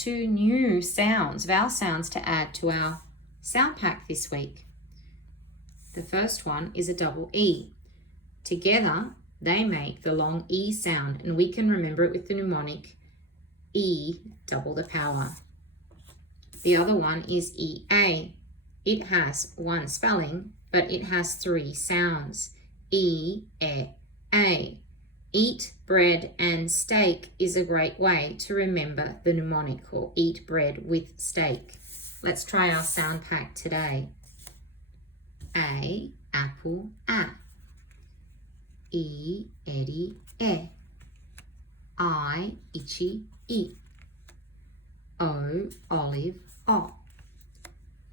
2 new sounds, vowel sounds to add to our sound pack this week. The first one is a double E. Together, they make the long E sound, and we can remember it with the mnemonic E, double the power. The other one is EA. It has one spelling, but it has 3 sounds. E, A. Eat bread and steak is a great way to remember the mnemonic, or eat bread with steak. Let's try our sound pack today. A, apple, A. E, Eddie, E. I, itchy, E. O, olive, O.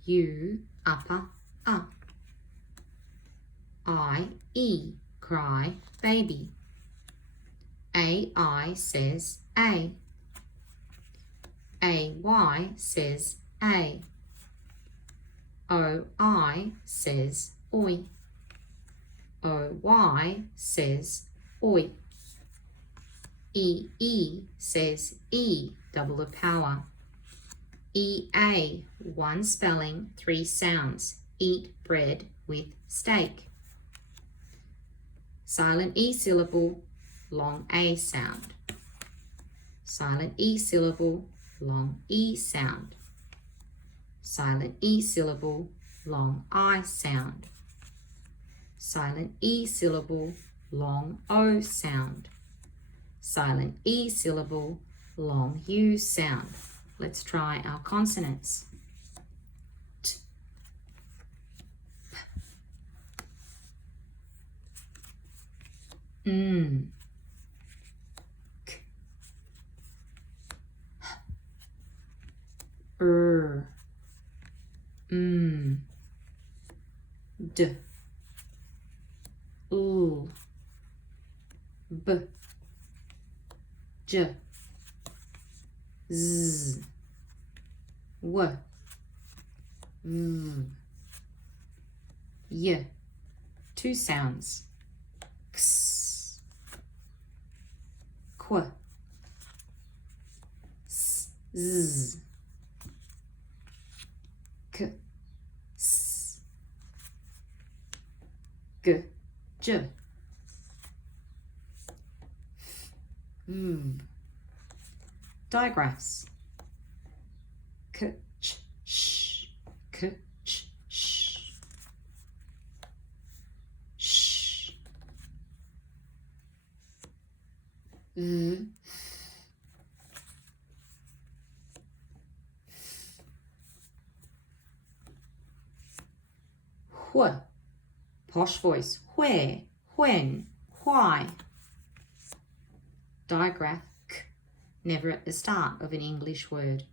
U, upper, U. I, E, cry, baby. AI says A. AY says A. OI says oi. OY says oi. EE says E, double the power. EA, one spelling, 3 sounds. Eat bread with steak. Silent E syllable, long A sound. Silent E syllable, long E sound. Silent E syllable, long I sound. Silent E syllable, long O sound. Silent E syllable, long U sound. Let's try our consonants. T, P, K, H, D, B, J, Z, W, V, Y. 2 sounds. X, Qu, S, Z, K, S, G, J, V. Digraphs. K, ch, sh, k, ch, sh, sh, v, wh, posh voice, where, when, why. Digraph, k, never at the start of an English word.